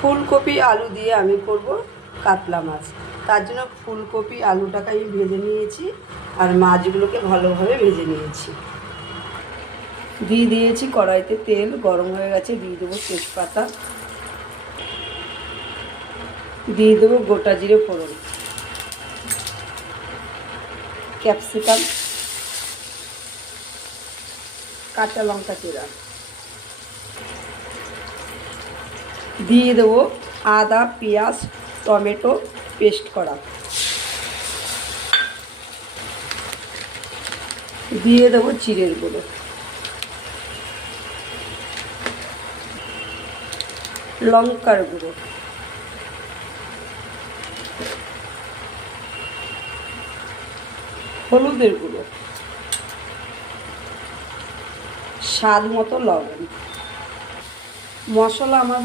ফুলকপি আলু দিয়ে আমি করব কাতলা মাছ। তার জন্য ফুলকপি আলুটাকে আমি ভেজে নিয়েছি আর মাছগুলোকে ভালোভাবে ভেজে নিয়েছি। দিয়ে দিয়েছি কড়াইতে তেল, গরম হয়ে গেছে, দিয়ে দেবো তেজপাতা, দিয়ে দেবো গোটা জিরে ফোড়ন, ক্যাপসিকাম, কাঁচা লঙ্কা চিরা, দিয়ে দেবো আদা, পেঁয়াজ, টমেটো পেস্ট করা, দিয়ে দেবো জিরের গুঁড়ো, লঙ্কার গুঁড়ো, হলুদের গুঁড়ো, স্বাদ মতো লবণ। মশলা আমার